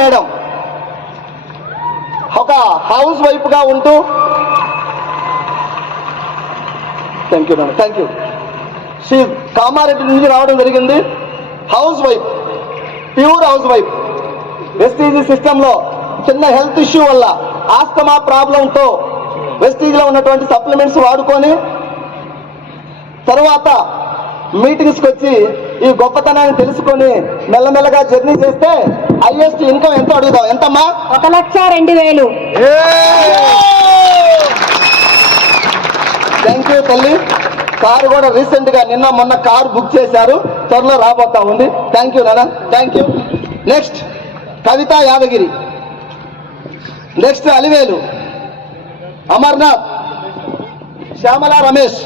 Madam. ఒక house వైఫ్గా ఉంటూ thank you madam. Thank you Sri Kamareddy నుంచి రావడం జరిగింది. House wife. Pure housewife. Vestige సిస్టంలో చిన్న హెల్త్ ఇష్యూ వల్ల ఆస్తమా ప్రాబ్లంతో వెస్టీజ్లో ఉన్నటువంటి సప్లిమెంట్స్ వాడుకొని తర్వాత మీటింగ్స్కి వచ్చి ఈ గొప్పతనాన్ని తెలుసుకొని మెల్లమెల్లగా జర్నీ చేస్తే హైయెస్ట్ ఇన్కమ్ ఎంత అడుగుదాం? ఎంతమ్మా? ఒక లక్ష రెండు వేలు. థ్యాంక్ యూ తల్లి. కారు కూడా రీసెంట్గా నిన్న మొన్న కారు బుక్ చేశారు. త్వరలో రాబోతా ఉంది. థ్యాంక్ యూ నాన్న thank you next Kavitha Yadagiri. Next Alivelu. Amarnath. Shyamala Ramesh.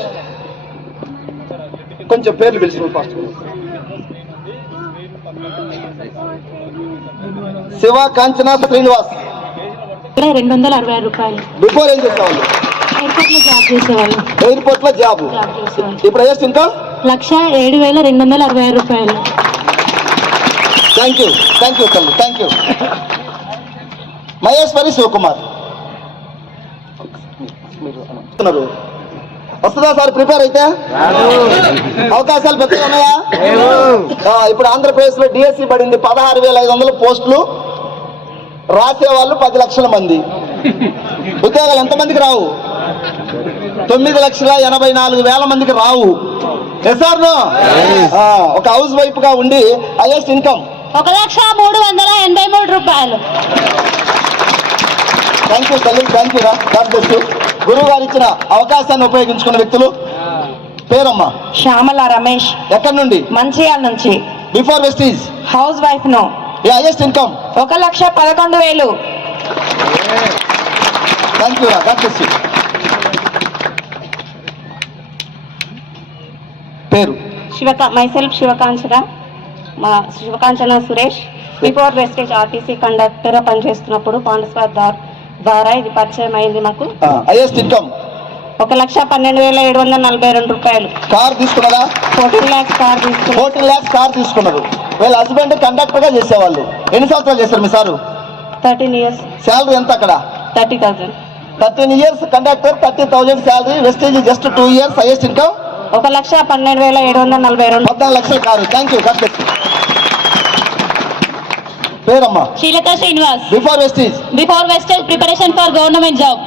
కొంచెం పేర్లు పిలిచిన ఫస్ట్. శివ కాంచన శ్రీనివాస్. రెండు వందల అరవై రూపాయలు. బిఫోర్ ఏం చేసేవాళ్ళు? ఎయిర్పోర్ట్లో జాబ్. ఇప్పుడు హైయెస్ట్ ఇన్కమ్ లక్ష ఏడు వేల రెండు వందల అరవై రూపాయలు. థ్యాంక్ యూ థ్యాంక్ యూ తల్లి. Thank you Maheshwari Shivakumar. మీరు వస్తుందా సార్? ప్రిపేర్ అయితే? అవకాశాలు పెద్దగా ఉన్నాయా? ఇప్పుడు ఆంధ్రప్రదేశ్లో డిఎస్సి పడింది పదహారు వేల ఐదు వందల పోస్టులు. రాసే వాళ్ళు పది లక్షల మంది. ఉద్యోగాలు ఎంతమందికి రావు? తొమ్మిది లక్షల ఎనభై నాలుగు వేల మందికి రావు. ఎస్ సార్ ఒక హౌస్ వైఫ్గా ఉండి హైయెస్ట్ ఇన్కమ్. ఒక లక్ష మూడు వందల ఎనభై మూడు రూపాయలు. థ్యాంక్ యూ తల్లి థ్యాంక్ రా. యూ గురువు గారు ఇచ్చిన అవకాశాన్ని ఉపయోగించుకున్న వ్యక్తులు. పేరమ్మా? శ్యామల రమేష్. ఎక్కడి నుండి? మంచిర్యాల నుంచి. బిఫోర్ వెస్టీజ్ హౌస్ వైఫ్ను. ఏ హైయెస్ట్ ఇన్కమ్ ఒక లక్ష పదకొండు వేలు. Thank you God bless you పేరు? శివక మైసెల్ఫ్ శివకాంచన. మా Sivakanchana Suresh. Before Vestige RTC conductor పనిచేస్తున్నప్పుడు పాండస్వార్ ద్వా- ద్వారా ఇది పరిచయం అయింది మాకు హైయెస్ట్ ఇన్కమ్ ఒక లక్ష పన్నెండు వేల ఏడు వందల నలభై రెండు రూపాయలు. కార్ తీసుకున్నారా ఫోర్టీన్ ల్యాక్స్ కార్ తీసుకున్నాం ఫోర్టీన్ ల్యాక్స్ కార్ తీసుకున్నారు వీళ్ళ హస్బెండ్ కండక్టర్గా చేసేవాళ్ళు. ఎన్ని సంవత్సరాలు చేశారు మీ సారు? Thirteen years. శాలరీ ఎంత అక్కడ? Thirty thousand. Thirteen years conductor thirty thousand salary Vestige just two years highest income ఒక లక్ష పన్నెండు వేల ఏడు వందల నలభై రెండు. పద్నాలుగు లక్షల కారు థ్యాంక్ యూ పేరమ్మా. Srilatha Srinivas. Before Vestige before Vestige preparation for government job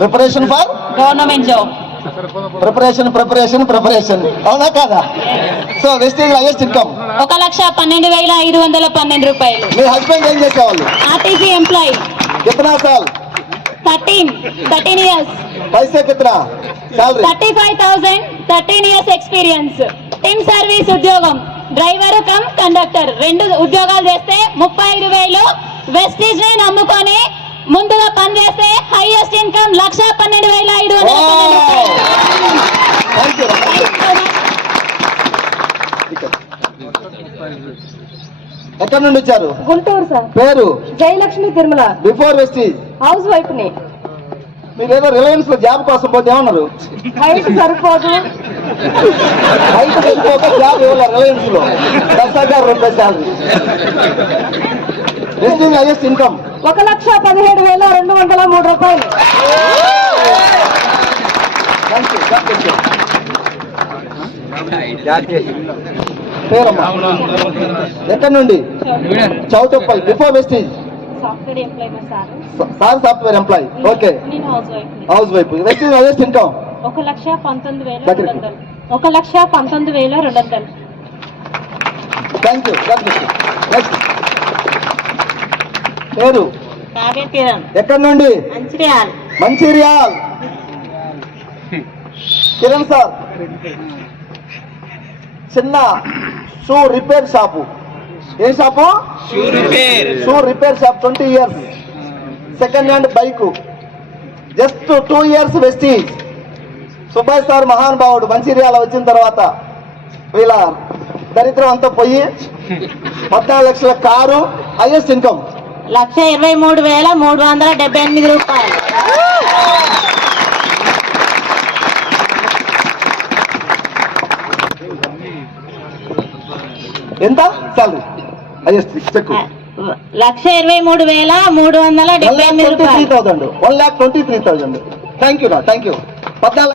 preparation for government job preparation preparation preparation అవునా కాదా? సో వెస్టేజ్ హైయెస్ట్ ఇన్కమ్ ఒక లక్ష పన్నెండు వేల ఐదు వందల పన్నెండు రూపాయలు. మీ హస్బెండ్ ఏం చేసేవాళ్ళు? ఆర్టీసీ ఎంప్లాయీ కితనా సాల్ థర్టీన్ థర్టీన్ ఇయర్స్ పైసే కితనా salary thirty five thousand thirteen years experience Tim service ఉద్యోగం. డ్రైవర్ కమ్ కండక్టర్ రెండు ఉద్యోగాలు చేస్తే ముప్పై ఐదు వేలు. వెస్టీజ్ని నమ్ముకొని ముందుగా పని చేస్తే హైయెస్ట్ ఇన్కమ్ లక్ష పన్నెండు వేల ఐదు ఎక్కడి నుండి వచ్చారు? గుంటూరు సార్. పేరు? Jayalakshmi Tirumala. Before Vestige house వైఫ్ని. మీరు ఏదో రిలయన్స్లో జాబ్ కోసం పోతే ఏమన్నారు? హైట్ సరిపోదు. హైట్ జాబ్ ఇవ్వాలి రిలయన్స్లో. శాలరీ వెస్టింగ్ హైయెస్ట్ ఇన్కమ్ ఒక లక్ష పదిహేడు వేల రెండు వందల మూడు రూపాయలు. ఎక్కడి నుండి? Choutuppal before Vestige sir. Software employee okay house wife vesting highest income ఒక లక్ష పంతొమ్మిది వేల. రెండు వందలు. ఒక లక్ష పంతొమ్మిది వేల రెండు వందలు. థ్యాంక్ యూ నెక్స్ట్ పేరు కిరణ్ ఎక్కడి నుండి? మంచిర్యాల్. మంచిర్యాల్. కిరణ్ సార్. చిన్న షూ రిపేర్ షాపు. ఏ shop? Shoe repair. Shop twenty years. Second hand bike. Just two years Vestige. Subhash sir మహానుభావుడు మంచిర్యాల వచ్చిన తర్వాత వీళ్ళ దరిద్రం అంతా పోయి పద్నాలుగు లక్షల కారు హైయెస్ట్ ఇన్కమ్ లక్ష ఇరవై మూడు వేల మూడు వందల డెబ్బై ఎనిమిది రూపాయలు. ఎంత? చెక్ లక్ష ఇరవై మూడు వేల మూడు వందల డెబ్బై ఎనిమిది ట్వంటీ త్రీ రూపాయలు. Thousand one lakh twenty three thousand thank you thank you పద్నాలుగు